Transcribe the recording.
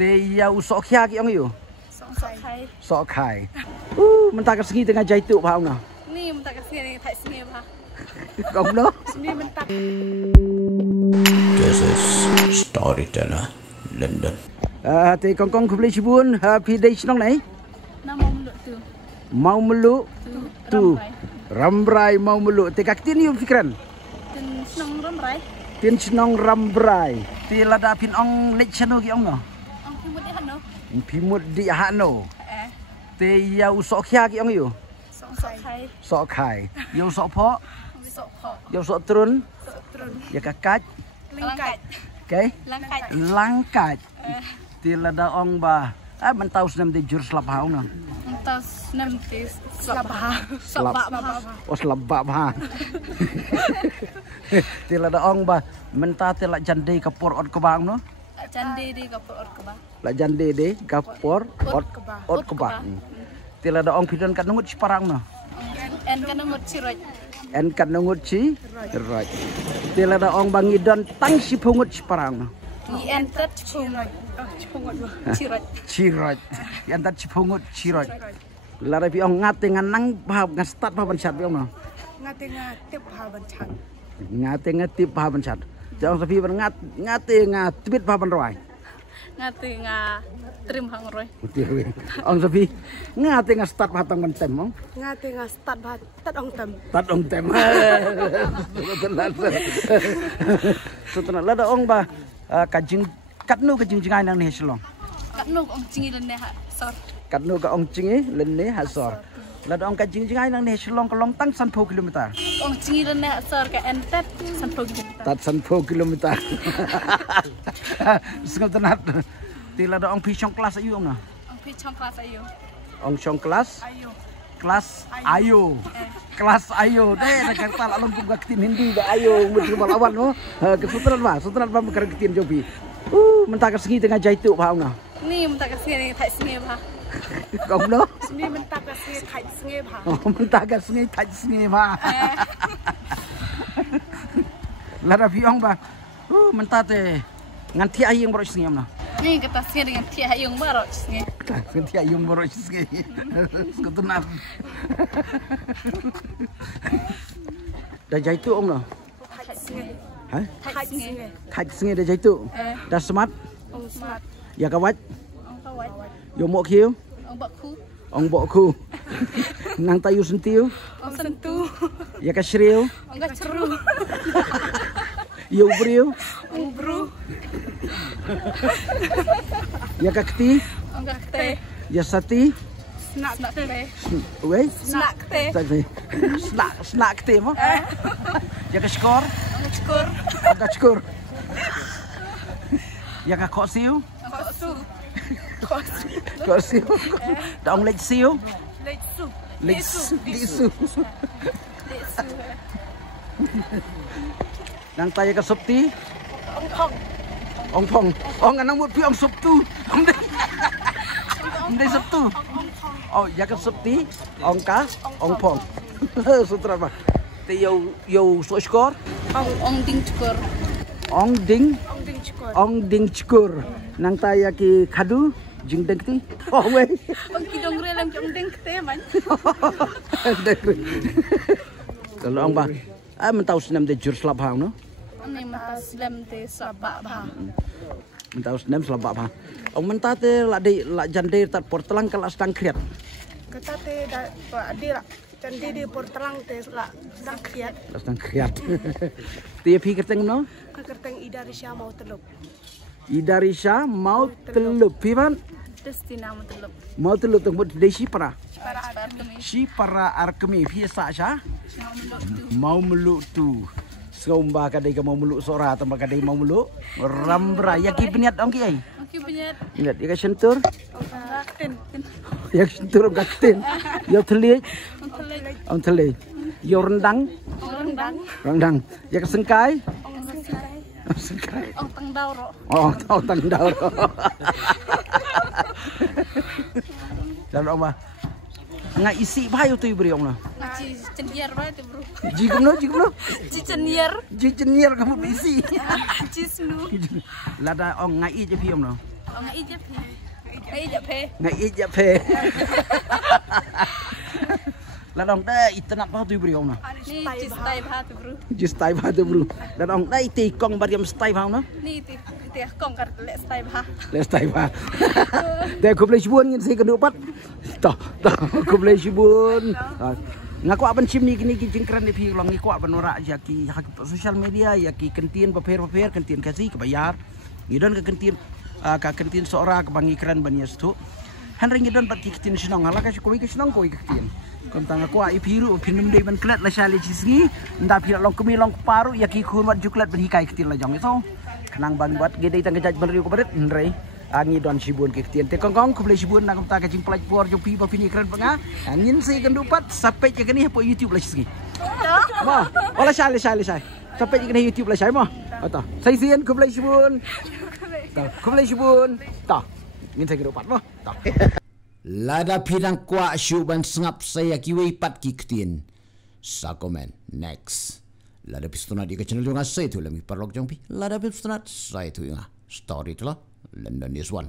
Tê yêu sọ khia cái ông yêu. Sọ khai. Mình ta cái sinh tengah jahit tu faham nah. Ni mình ta cái sinh thay sinh apa? Kong đó. Ni mình ta. This is Storyteller London. Tê kong boleh cibun happy day senang này. Nama meluk tu. Mau meluk tu. Rambrai mau meluk. Tê kak tin yêu fikiran. Dan senang ramai. Tin senang rambrai. Tê lada pin ong lek chano ki ong no. Ang pimut di hano. Pimut di hano. Tê yêu sọ khia cái ông yêu. Sọ khai. Yêu sọ phó. Yêu sọ trun. Ya kakak. Langkat. Okay. Langkat. Langkat. Tê lada ong ba. Mình tahu senam de jurus lapau no. Entas nanti selabah. Oh selabak bah. Tila da ong ba menta tila jande kapor ot kebang no. Jande di kapur ot kebah. La jande de kapor ot kebang. Tila da ong pidon kat nungut parang no. En kan ngut siroj. En kat nungut ci roj. Tila da ong bangidon tang si pungut parang no. Ni entet pungut. Siroj. Ciroj. En tat pungut ciroj. La ra pi ong ngate nganang bah ngastat bah banchat pi ong no. Ngate ngatip ha banchan. Ngate ngatip bah banchat. Jauh sapi ngate ngatipit bah banroi. Ngate trim hang roy. Ong sapi ngate ngastat bah tang bantem ong. Ngate start ba tat ong tem. Tat ong tem. Setelah lada ong ba kajing katnu kajing jingai nang ni selong. Katnu ong cingi dan ha sor. Katnu ka ong jingi lenne hasor. Lada ong kajing jingai nang ni selong kelong tang 10 kilometer. Ong cingi dan ha sor ka entet 10 kilometer. Tat 10 kilometer. Sengal tenat. Tila da ong pisong kelas ayu ong na. Ong pi chong kelas ayo. Ong chong kelas. Ayo. Kelas ayo. Kelas ayo. Deh nak kata alon pun ketin Hindi ba ayo mesti lawan no. Kesuteran ba bekar ketin jobi. Mentah kesengi tengah jahit tu faham nah. Ni mình ta cái sinh thay sinh apa? Kong đó. Ni mình ta cái sinh thay sinh apa? Mentah kesengi taj sengi ba. Lara piong ba. Mentah te nganti ayang baru sengi nah. Ni kita sinh dengan tiap yang baru sinh. Nganti ayang baru sengi. Skutunan. Dah jahit tu ong nah. Hah? Taj sengi dah jahit tu. Dah smart. Ong smart. Ya kawat. Ong kawat. Yo mok hiu. Ong bakku. Ong bokku. Nang tayu sentiu. Ong sentuh. Ya ka shriu. Ong gaceru. Yo briu. Ong bru. Ya ka kti. Ong gakte. Ya sati. Snack te. Wei. Snack te. Tadi. Snack kti mo. Ya ka skor. Ong cukur. Ka skor. Ya ka khosiu. Ong kosu. Khosiu. Da ong lech siu. Lesu. Lisu. Nang taya ka supti. Ong pong. Ong pong. Ong anang mut pi ong suptu. Ong dei suptu. Oh, ya ka supti. Ong ka ong pong. Sutra ba. Te yo so skor. Ong ding cukur. Ong ding. Ong ding cukur. Ong ding cukur. Nang taya ki khadu jing deng ti. Oh we. Ong kidong relam ong ding kte man. Kalau ong ba. Mình tahu senam de jurus lapang no. Ni mas lem te sabak bah. Mình tahu senam selabak ba. Ong menta te la jande tat portelang kala sedang kriat. Kata te di la candi di portelang te la sedang kriat. Sedang kriat. Ti pi kerteng no. Kekerteng Ida Risha mau telup. Ida Risha mau telup pi man. Destina mutelup. Mau telup tengmut desi para. Para kami. Si para arkemi pi sa sya. Mau meluk tu. Seumba kadai ka mau meluk sora atau kadai mau meluk rambra ya ki peniat ong ki ai. Oke punya. Ingat ya ka sentur. Tin. Ya sentur ong katin. Ya telik. Ong telik. Ya rendang. Rendang. Ya ka sengkai. Sengkai. Ong tang dauro. Oh, tahu tang dauro. Dan oma nga isi bayo tu ibri ong na. Ci cendiar ba te bro. Jigum no. Ci cendiar. Ji cenyer kamu isi. Ci snu. Lada ong nga i je pi ong no. ngai je phe ngai je phe ngai je phe là đồng đây ít nặng bao nhiêu brio nè ni chỉ stay pha tu bro just stay bao nhiêu bro là đồng đây tì con bariam stay bao nó ni ti kong kar le stay pha let's stay bao để chụp lấy buồn nhìn thấy cái nụ bắt tao chụp lấy buồn ngaku aban chim ni kini jengkran di phi long ni ko aban ora ya ki social media ya ki kentien paper kentien kasih kebayar ngidon ke kentien seorang ke bangi kran banias tu han ngidon pat ki kentien sinong hala ka koi sinong koi kentien kom tanga ko ai phiru phinum dei ban klat la sali chisgi nda phi long kemi long paru ya ki khun wat juklat ban hikai kentien la jong itu kenang ban buat gede tang kejaj ban riu ko baret nrei angin don sibun ke ketian te kongkong ku beli sibun nak ta kajing pelaj por jo pi ba fini keren panga angin si kendupat sampai je kini po YouTube lah sigi ma ola sale sampai je kini YouTube lah sai ma ta sai sien ku beli sibun ta ngin sai kendupat ma ta lada pidang kwa syuban sengap saya kiwi pat ki ketien sa komen next lada pistona di channel jonga sai tu lami parlok jong pi lada pistona sai tu nga story tu London is one.